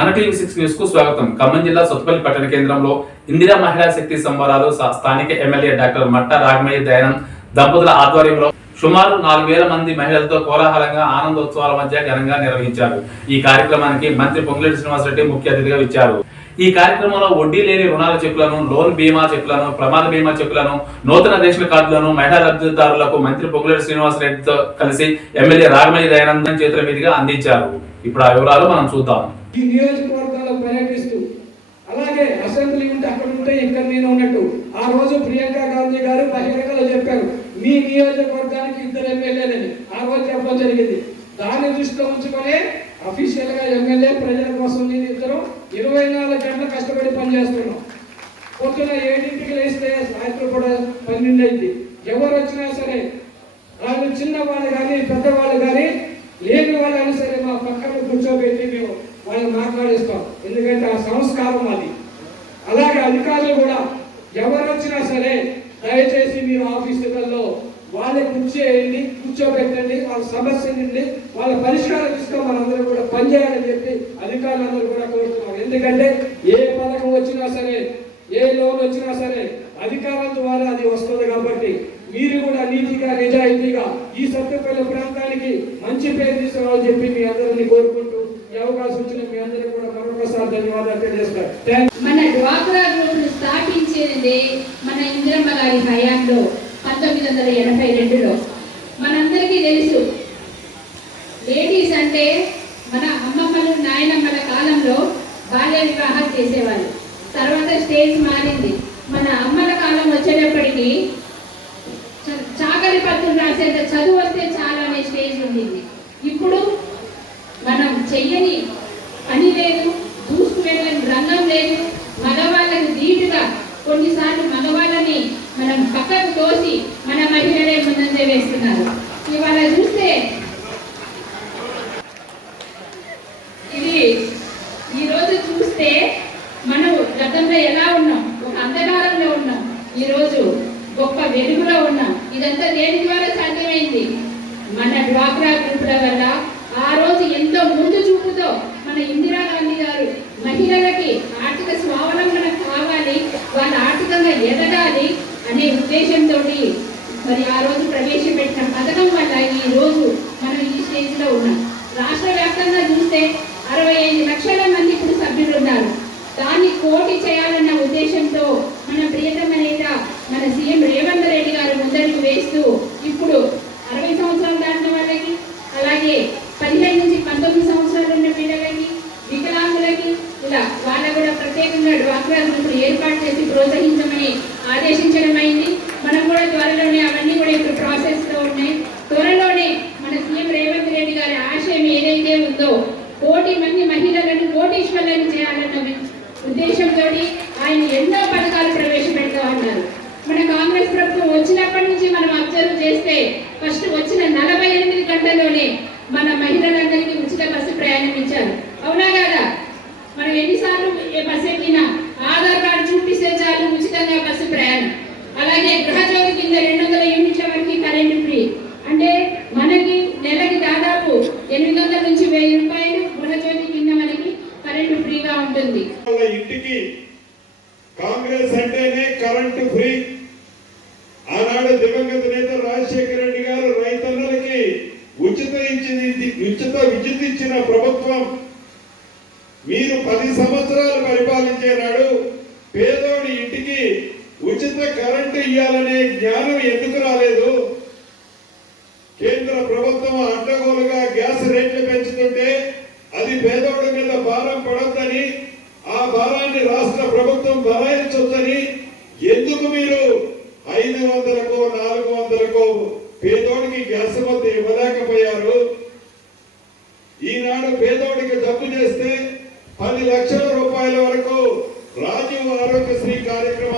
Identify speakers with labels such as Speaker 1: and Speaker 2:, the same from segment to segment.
Speaker 1: మన TV six న్యూస్కు స్వాగతం. ఖమ్మం జిల్లా సొత్తుపల్లి పట్టణ కేంద్రంలో ఇందిరా మహిళా శక్తి సంబరాలు స్థానిక ఎమ్మెల్యే డాక్టర్ మట్ట రాగమయ్య దయానంద్ దంపతుల ఆధ్వర్యంలో సుమారు నాలుగు వేల మంది మహిళలతో కోలాహలంగా ఆనందోత్సవాల మధ్య ఘనంగా నిర్వహించారు. ఈ కార్యక్రమానికి మంత్రి పొంగులేటి శ్రీనివాసరెడ్డి ముఖ్య అతిథిగా ఇచ్చారు ఈ కార్యక్రమంలో వడ్డీ లేని రుణాల చెక్కులను లోన్ బీమా చెక్కులను ప్రమాద బీమా చెక్కులను నూతన రేషన్ కార్డులను మహిళా లబ్ధిదారులకు మంత్రి పొంగులేటి శ్రీనివాసరెడ్డితో కలిసి ఎమ్మెల్యే రాగమయ్య దయానందం చేతుల మీదుగా అందించారు. ఇప్పుడు ఆ వివరాలు మనం చూద్దాం.
Speaker 2: ఈ నియోజకవర్గాల్లో పర్యటిస్తూ అలాగే అసెంబ్లీ ఉంటే అక్కడ ఉంటే ఇక్కడ నేను ఉన్నట్టు. ఆ రోజు ప్రియాంక గాంధీ గారు బహిరంగంలో చెప్పారు మీ నియోజకవర్గానికి ఇద్దరు ఎమ్మెల్యేలని ఆ రోజు చెప్పడం జరిగింది. దాన్ని దృష్టిలో ఉంచుకొని అఫీషియల్గా ఎమ్మెల్యే ప్రజల కోసం నేను ఇద్దరు ఇరవై నాలుగు గంటలు కష్టపడి పనిచేస్తున్నాం. పొద్దున ఏడింటికి లేస్తే సాయంత్రం కూడా పన్నెండు అయింది. ఎవరు వచ్చినా సరే వాళ్ళు చిన్నవాళ్ళు కానీ పెద్దవాళ్ళు కానీ లేని వాళ్ళని సరే మా పక్కన కూర్చోబెట్టి మేము వాళ్ళని మాట్లాడేస్తాం. ఎందుకంటే ఆ సంస్కారం అది. అలాగే అధికారులు కూడా ఎవరు వచ్చినా సరే దయచేసి మీరు ఆఫీసులలో వాళ్ళని కూర్చోయండి కూర్చోబెట్టండి వాళ్ళ సమస్య నుండి వాళ్ళ పరిష్కారం తీసుకొని మనందరూ కూడా పనిచేయాలని చెప్పి అధికారులందరూ కూడా కోరుతున్నాం ఎందుకంటే ఏ పథకం వచ్చినా సరే ఏ లోన్ వచ్చినా సరే అధికారుల ద్వారా అది వస్తుంది కాబట్టి మీరు కూడా నీతిగా నిజాయితీగా ఈ సత్యపల్లి మంచి పేరు తీసుకురావాలని చెప్పి మీ అందరినీ కోరుకుంటూ ఈ అవకాశం ఇచ్చిన మీ అందరికీ కూడా మరొకసారి ధన్యవాదాలు తెలియజేస్తారు
Speaker 3: మన డ్వాక్రా గ్రూపును స్థాపించేది మన ఇందిరమ్మ గారి హయాంలో పంతొమ్మిది వందల ఎనభై రెండులో. మనందరికీ తెలుసు లేడీస్ అంటే మన అమ్మమ్మలు నాయనమ్మల కాలంలో బాల్య వివాహం చేసేవాళ్ళు. తర్వాత స్టేజ్ మారింది. మన అమ్మల కాలం వచ్చేటప్పటికి మనం పక్కకు తోసి మన మహిళలే ముందంజ వేస్తున్నారు. ఇవాళ చూస్తే ఇది ఈరోజు చూస్తే మనం గతంలో ఎలా ఉన్నాం? ఒక అంధకారంలో ఉన్నాం. ఈ రోజు గొప్ప వెలుగులో ఉన్నాం. ఇదంతా దేని ద్వారా సాధ్యమైంది? మన డ్వాక్రా గ్రూపుల వల్ల. ఆ రోజు ఎంతో ముందు చూపుతో మన ఇందిరాగాంధీ గారు మహిళలకి ఆర్థిక స్వావలంబన కావాలి వాళ్ళు ఆర్థికంగా ఎదగాలి అనే ఉద్దేశంతో మరి ఆ రోజు ప్రవేశపెట్టిన పథకం వల్ల ఈ రోజు మనం ఈ స్టేజ్లో ఉన్నాం. రాష్ట్ర వ్యాప్తంగా చూస్తే అరవై ఐదు లక్షల మంది 好，再见，亲亲们。కింద రెండు వందల యూనిట్ల వరకు కరెంటు ఫ్రీ. అంటే మనకి నెలకి దాదాపు ఎనిమిది వందల నుంచి వెయ్యి రూపాయలు గృహజ్యోతి కింద మనకి కరెంటు ఫ్రీగా ఉంటుంది.
Speaker 4: వాళ్ళ ఇంటికి కాంగ్రెస్ అంటేనే కరెంటు ఫ్రీ. ఆనాడు దివంగత నేత రాజశేఖర రెడ్డి గారు రైతన్నలకి ఉచిత ఇచ్చింది ఉచిత విద్యుత్ ఇచ్చిన ప్రభుత్వం. మీరు పది సంవత్సరాలు పరిపాలించేనాడు పేదోడి ఇంటికి ఉచిత కరెంటు ఇవ్వాలనే జ్ఞానం ఎందుకు రాలేదు? కేంద్ర ప్రభుత్వం అడ్డగోలుగా గ్యాస్ రేట్లు పెంచుతుంటే అది పేదోడి మీద భారం పడొద్దని ఆ భారాన్ని రాష్ట్ర ప్రభుత్వం భరాయించొద్దని ఎందుకు మీరు ఐదు వందలకో నాలుగు వందలకో పేదోడికి గ్యాస్ మధ్య ఇవ్వలేకపోయారు? ఈనాడు పేదోడికి జబ్బు చేస్తే పది లక్షల రూపాయల వరకు రాజీవ్ ఆరోగ్యశ్రీ కార్యక్రమం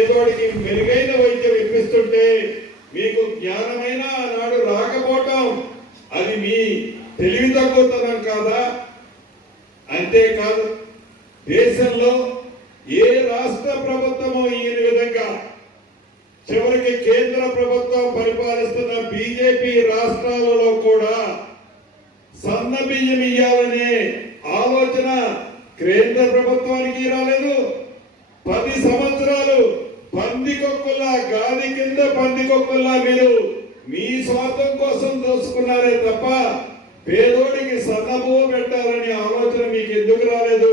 Speaker 4: పేదోడికి మెరుగైన వైద్యం ఇప్పిస్తుంటే మీకు జ్ఞానమైన నాడు రాకపోవటం అది మీ తెలివి తక్కువతనం కాదా? అంతేకాదు దేశంలో ఏ రాష్ట్ర ప్రభుత్వము ఈయన విధంగా చివరికి కేంద్ర ప్రభుత్వం పరిపాలిస్తున్న బీజేపీ రాష్ట్రాలలో కూడా సన్న బియ్యం ఇయ్యాలనే ఆలోచన ప్రభుత్వానికి రాలేదు. పది సంవత్సరాలు పందికొక్కలా గాది కింద పందికొక్కలా మీరు మీ స్వార్థం కోసం దోసుకున్నారే తప్ప పేదోడికి సన్నభూ పెట్టాలనే ఆలోచన మీకు ఎందుకు రాలేదు?